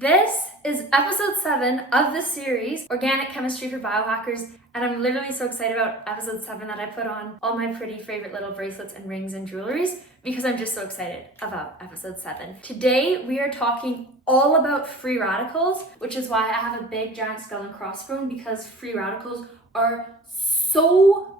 This is episode 7 of the series, Organic Chemistry for Biohackers, and I'm literally so excited about episode 7 that I put on all my pretty favorite little bracelets and rings and jewelries because I'm just so excited about episode 7. Today, we are talking all about free radicals, which is why I have a big giant skull and crossbone, because free radicals are so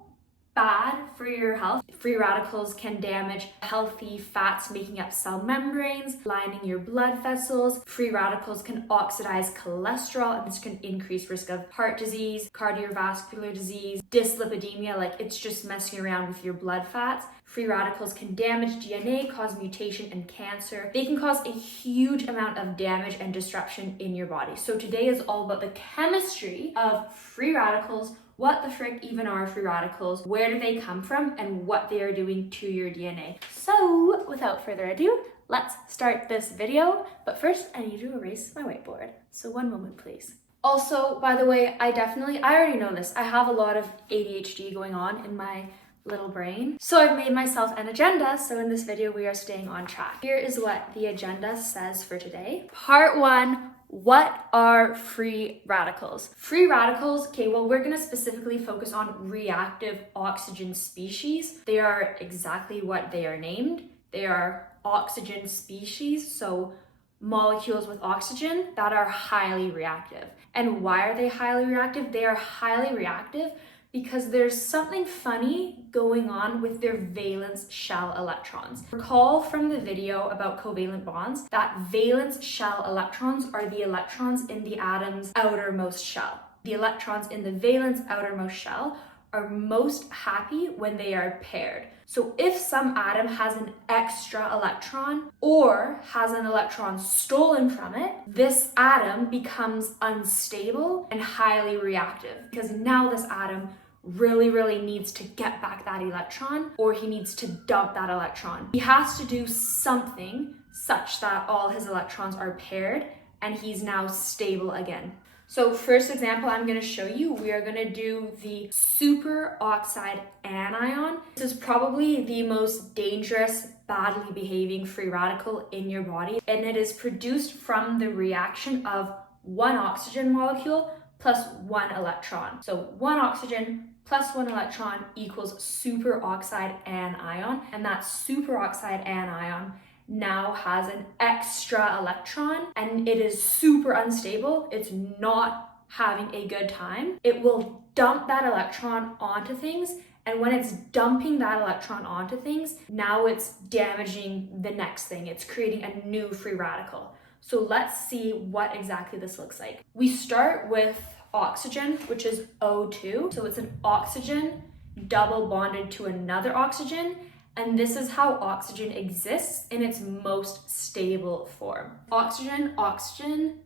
bad for your health. Free radicals can damage healthy fats making up cell membranes, lining your blood vessels. Free radicals can oxidize cholesterol, and this can increase risk of heart disease, cardiovascular disease, dyslipidemia, like it's just messing around with your blood fats. Free radicals can damage DNA, cause mutation and cancer. They can cause a huge amount of damage and disruption in your body. So today is all about the chemistry of free radicals. What the frick even are free radicals? Where do they come from? And what they are doing to your DNA. So without further ado, let's start this video. But first I need to erase my whiteboard. So one moment, please. Also, by the way, I already know this. I have a lot of ADHD going on in my little brain. So I've made myself an agenda. So in this video, we are staying on track. Here is what the agenda says for today. Part 1. What are free radicals? Free radicals, okay, well, we're gonna specifically focus on reactive oxygen species. They are exactly what they are named. They are oxygen species, so molecules with oxygen that are highly reactive. And why are they highly reactive? They are highly reactive because there's something funny going on with their valence shell electrons. Recall from the video about covalent bonds that valence shell electrons are the electrons in the atom's outermost shell. The electrons in the valence outermost shell are most happy when they are paired. So if some atom has an extra electron or has an electron stolen from it, this atom becomes unstable and highly reactive because now this atom really needs to get back that electron, or he needs to dump that electron. He has to do something such that all his electrons are paired and he's now stable again. So first example I'm going to show you, we are going to do the superoxide anion. This is probably the most dangerous, badly behaving free radical in your body, and it is produced from the reaction of one oxygen molecule plus one electron. So one oxygen plus one electron equals superoxide anion, and that superoxide anion now has an extra electron and it is super unstable. It's not having a good time. It will dump that electron onto things, and when it's dumping that electron onto things, now it's damaging the next thing. It's creating a new free radical. So let's see what exactly this looks like. We start with oxygen, which is O2. So it's an oxygen double bonded to another oxygen. And this is how oxygen exists in its most stable form. Oxygen, oxygen.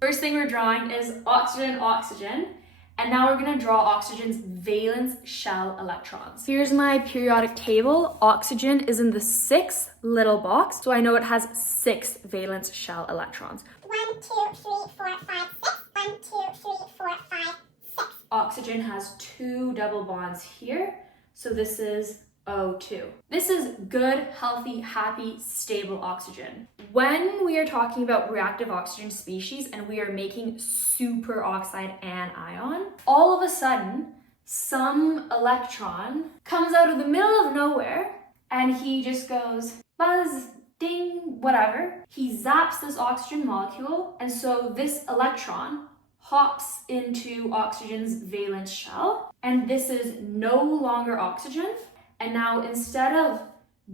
First thing we're drawing is oxygen, oxygen. And now we're gonna draw oxygen's valence shell electrons. Here's my periodic table. Oxygen is in the 6th little box, so I know it has 6 valence shell electrons. 1, 2, 3, 4, 5, 6. 1, 2, 3, 4, 5, 6. Oxygen has 2 double bonds here, so this is O2. This is good, healthy, happy, stable oxygen. When we are talking about reactive oxygen species and we are making superoxide anion, all of a sudden, some electron comes out of the middle of nowhere and he just goes buzz, ding, whatever. He zaps this oxygen molecule, and so this electron hops into oxygen's valence shell, and this is no longer oxygen. And now instead of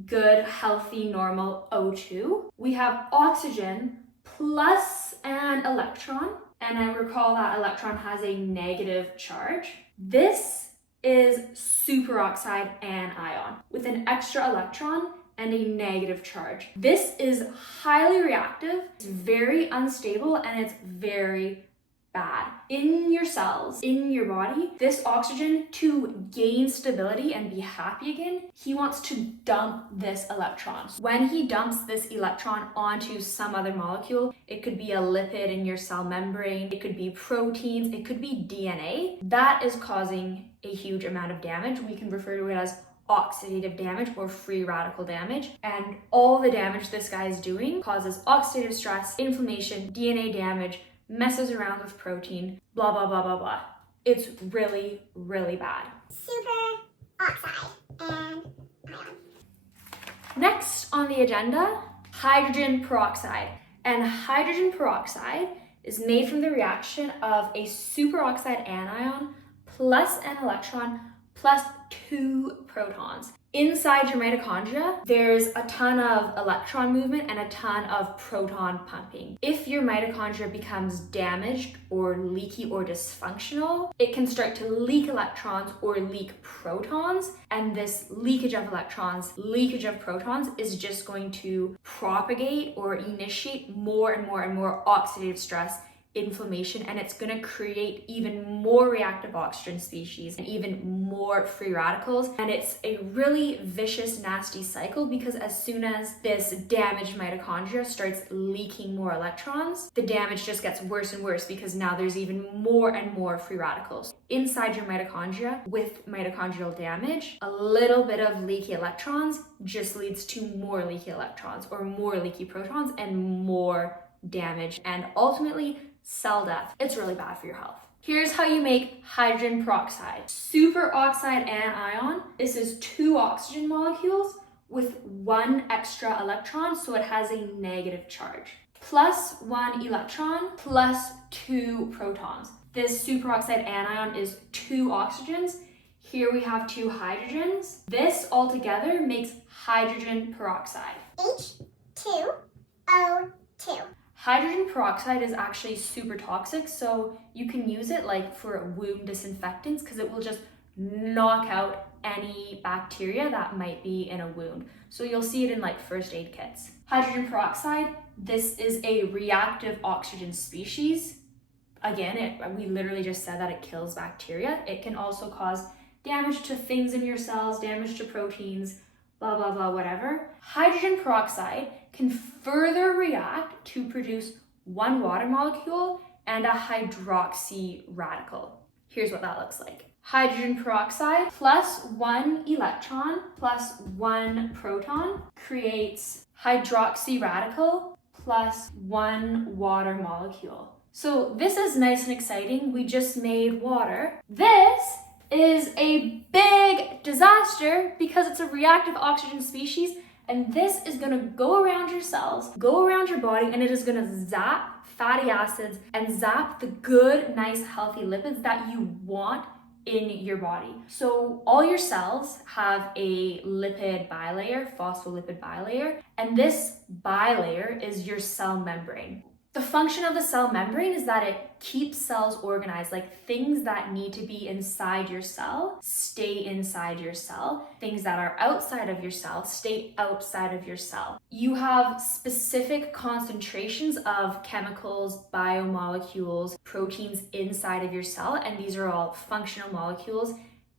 good, healthy, normal O2, we have oxygen plus an electron. And I recall that electron has a negative charge. This is superoxide anion with an extra electron and a negative charge. This is highly reactive, it's very unstable, and it's very bad. In your cells, in your body, this oxygen, to gain stability and be happy again, he wants to dump this electron. When he dumps this electron onto some other molecule, it could be a lipid in your cell membrane, it could be proteins, it could be DNA, that is causing a huge amount of damage. We can refer to it as oxidative damage or free radical damage. And all the damage this guy is doing causes oxidative stress, inflammation, DNA damage, messes around with protein, blah, blah, blah, blah, blah. It's really, really bad. Superoxide Anion. Next on the agenda, hydrogen peroxide. And hydrogen peroxide is made from the reaction of a superoxide anion plus an electron plus 2 protons. Inside your mitochondria, there's a ton of electron movement and a ton of proton pumping. If your mitochondria becomes damaged or leaky or dysfunctional, it can start to leak electrons or leak protons. And this leakage of electrons, leakage of protons is just going to propagate or initiate more and more and more oxidative stress, inflammation, and it's going to create even more reactive oxygen species and even more free radicals. And it's a really vicious, nasty cycle, because as soon as this damaged mitochondria starts leaking more electrons, the damage just gets worse and worse, because now there's even more and more free radicals inside your mitochondria. With mitochondrial damage, a little bit of leaky electrons just leads to more leaky electrons or more leaky protons and more damage, and ultimately cell death. It's really bad for your health. Here's how you make hydrogen peroxide. Superoxide anion. This is 2 oxygen molecules with 1 extra electron, so it has a negative charge. Plus 1 electron plus 2 protons. This superoxide anion is 2 oxygens. Here we have 2 hydrogens. This altogether makes hydrogen peroxide. H2O2. Hydrogen peroxide is actually super toxic, so you can use it like for wound disinfectants, because it will just knock out any bacteria that might be in a wound. So you'll see it in like first aid kits. Hydrogen peroxide, this is a reactive oxygen species. Again, we literally just said that it kills bacteria. It can also cause damage to things in your cells, damage to proteins, blah, blah, blah, whatever. Hydrogen peroxide can further react to produce 1 water molecule and a hydroxy radical. Here's what that looks like. Hydrogen peroxide plus 1 electron plus 1 proton creates hydroxy radical plus 1 water molecule. So this is nice and exciting. We just made water. This is a big disaster because it's a reactive oxygen species, and this is going to go around your cells, go around your body, and it is going to zap fatty acids and zap the good, nice, healthy lipids that you want in your body. So all your cells have a lipid bilayer, phospholipid bilayer, and this bilayer is your cell membrane. The function of the cell membrane is that it keeps cells organized, like things that need to be inside your cell stay inside your cell. Things that are outside of your cell stay outside of your cell. You have specific concentrations of chemicals, biomolecules, proteins inside of your cell, and these are all functional molecules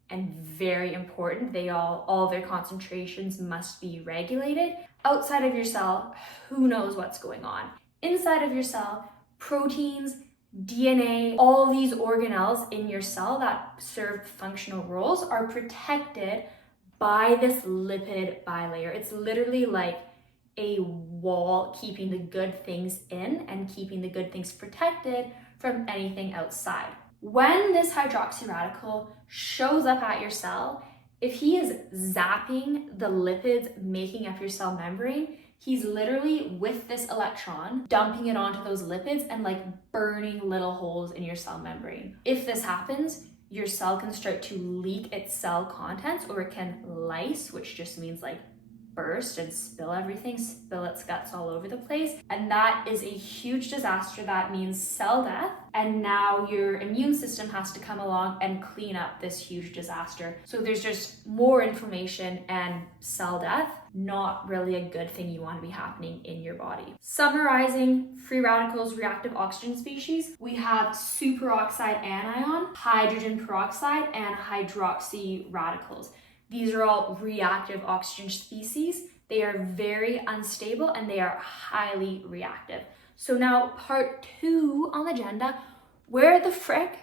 and very important. All their concentrations must be regulated. Outside of your cell, who knows what's going on? Inside of your cell, proteins, DNA, all these organelles in your cell that serve functional roles are protected by this lipid bilayer. It's literally like a wall keeping the good things in and keeping the good things protected from anything outside. When this hydroxy radical shows up at your cell, if he is zapping the lipids making up your cell membrane, he's literally, with this electron, dumping it onto those lipids and like burning little holes in your cell membrane. If this happens, your cell can start to leak its cell contents, or it can lyse, which just means like burst and spill everything, spill its guts all over the place. And that is a huge disaster. That means cell death. And now your immune system has to come along and clean up this huge disaster. So there's just more inflammation and cell death. Not really a good thing you want to be happening in your body. Summarizing free radicals, reactive oxygen species, we have superoxide anion, hydrogen peroxide, and hydroxy radicals. These are all reactive oxygen species. They are very unstable and they are highly reactive. So now part 2 on the agenda, where the frick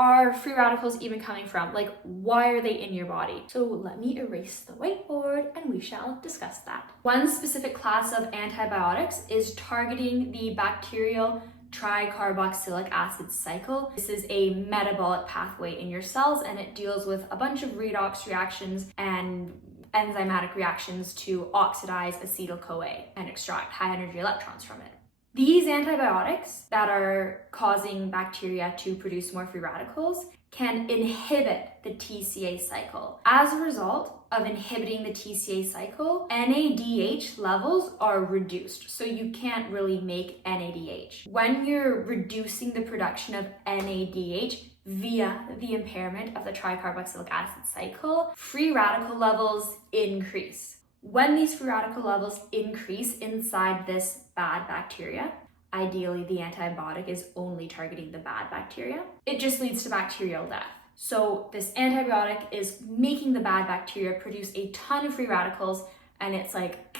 are free radicals even coming from? Like, why are they in your body? So let me erase the whiteboard and we shall discuss that. One specific class of antibiotics is targeting the bacterial tricarboxylic acid cycle. This is a metabolic pathway in your cells, and it deals with a bunch of redox reactions and enzymatic reactions to oxidize acetyl-CoA and extract high energy electrons from it. These antibiotics that are causing bacteria to produce more free radicals can inhibit the TCA cycle. As a result of inhibiting the TCA cycle, NADH levels are reduced, so you can't really make NADH. When you're reducing the production of NADH via the impairment of the tricarboxylic acid cycle, free radical levels increase. When these free radical levels increase inside this bad bacteria, ideally the antibiotic is only targeting the bad bacteria, it just leads to bacterial death. So this antibiotic is making the bad bacteria produce a ton of free radicals, and it's like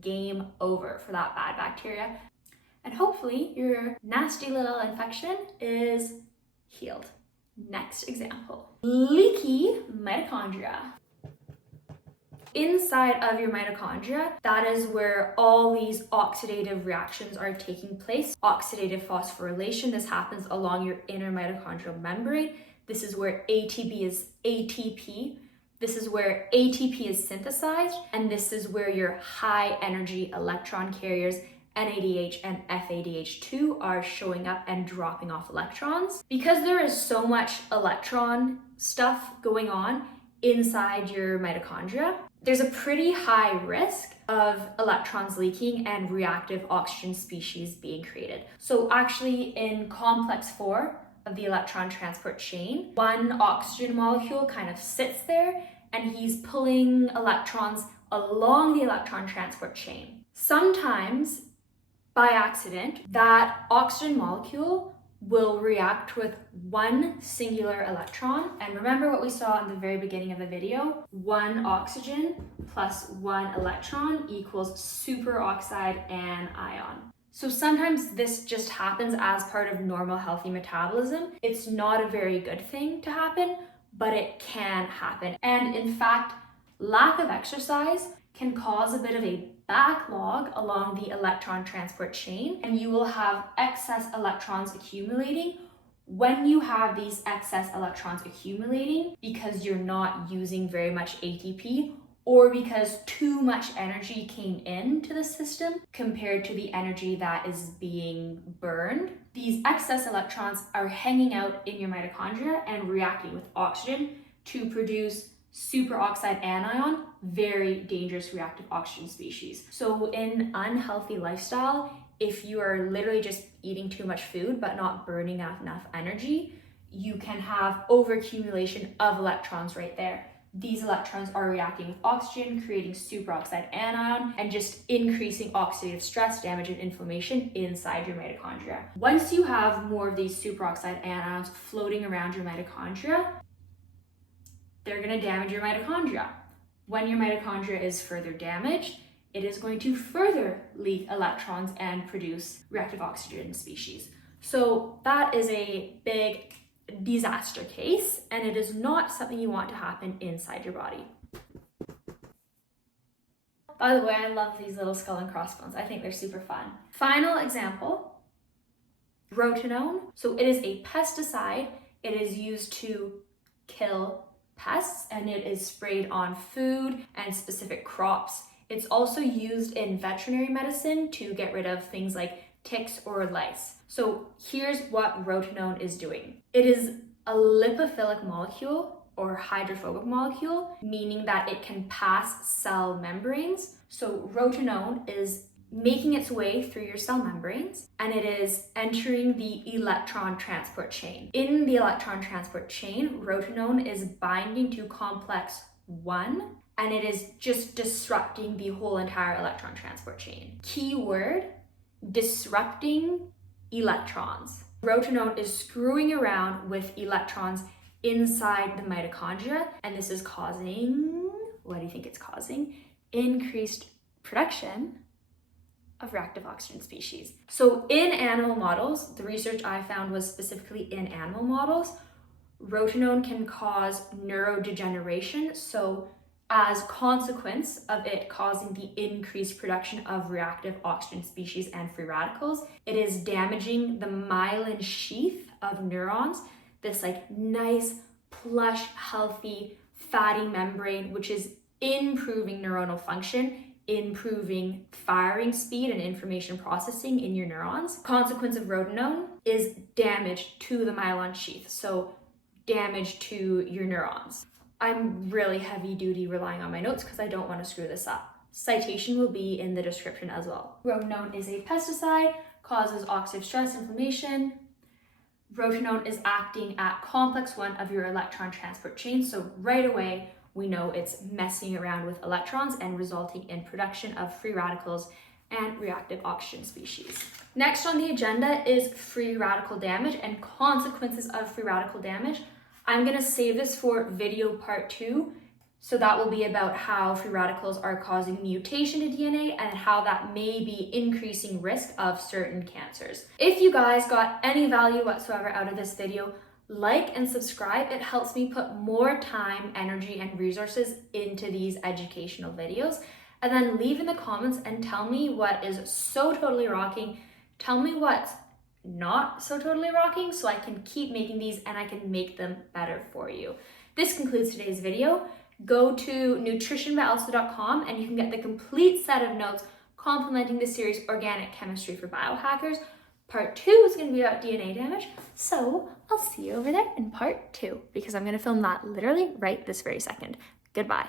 game over for that bad bacteria. And hopefully your nasty little infection is healed. Next example, leaky mitochondria. Inside of your mitochondria, that is where all these oxidative reactions are taking place. Oxidative phosphorylation, this happens along your inner mitochondrial membrane. This is where ATP is synthesized, and this is where your high energy electron carriers NADH and FADH2 are showing up and dropping off electrons. Because there is so much electron stuff going on inside your mitochondria, there's a pretty high risk of electrons leaking and reactive oxygen species being created. So actually in complex 4 of the electron transport chain, one oxygen molecule kind of sits there and he's pulling electrons along the electron transport chain. Sometimes by accident, that oxygen molecule will react with one singular electron. And remember what we saw in the very beginning of the video, one oxygen plus one electron equals superoxide anion. So sometimes this just happens as part of normal healthy metabolism. It's not a very good thing to happen, but it can happen. And in fact, lack of exercise can cause a bit of a backlog along the electron transport chain, and you will have excess electrons accumulating. When you have these excess electrons accumulating because you're not using very much ATP, or because too much energy came into the system compared to the energy that is being burned, these excess electrons are hanging out in your mitochondria and reacting with oxygen to produce superoxide anion, very dangerous reactive oxygen species. So in unhealthy lifestyle, if you are literally just eating too much food but not burning enough energy, you can have overaccumulation of electrons right there. These electrons are reacting with oxygen, creating superoxide anion, and just increasing oxidative stress, damage, and inflammation inside your mitochondria. Once you have more of these superoxide anions floating around your mitochondria, they're going to damage your mitochondria. When your mitochondria is further damaged, it is going to further leak electrons and produce reactive oxygen species. So that is a big disaster case, and it is not something you want to happen inside your body. By the way, I love these little skull and crossbones. I think they're super fun. Final example, ROTENONE. So it is a pesticide. It is used to kill pests, and it is sprayed on food and specific crops. It's also used in veterinary medicine to get rid of things like ticks or lice. So here's what ROTENONE is doing. It is a lipophilic molecule or hydrophobic molecule, meaning that it can pass cell membranes. So ROTENONE is making its way through your cell membranes, and it is entering the electron transport chain. In the electron transport chain, ROTENONE is binding to complex 1, and it is just disrupting the whole entire electron transport chain. Keyword, disrupting electrons. ROTENONE is screwing around with electrons inside the mitochondria, and this is causing, what do you think it's causing? Increased production of reactive oxygen species. So in animal models, the research I found was specifically in animal models, Rotenone can cause neurodegeneration, so as consequence of it causing the increased production of reactive oxygen species and free radicals, it is damaging the myelin sheath of neurons, this like nice, plush, healthy, fatty membrane, which is improving neuronal function, improving firing speed and information processing in your neurons. Consequence of rotenone is damage to the myelin sheath, so damage to your neurons. I'm really heavy duty relying on my notes because I don't want to screw this up. Citation will be in the description as well. Rotenone is a pesticide, causes oxidative stress inflammation. Rotenone is acting at complex 1 of your electron transport chain, so right away we know it's messing around with electrons and resulting in production of free radicals and reactive oxygen species. Next on the agenda is free radical damage and consequences of free radical damage. I'm gonna save this for video part 2. So that will be about how free radicals are causing mutation to DNA and how that may be increasing risk of certain cancers. If you guys got any value whatsoever out of this video, like and subscribe. It helps me put more time, energy, and resources into these educational videos. And then leave in the comments and tell me what is so totally rocking. Tell me what's not so totally rocking so I can keep making these and I can make them better for you. This concludes today's video. Go to nutritionbyelsa.com and you can get the complete set of notes complementing the series Organic Chemistry for Biohackers. Part 2 is going to be about DNA damage, so I'll see you over there in part 2 because I'm going to film that literally right this very second. Goodbye.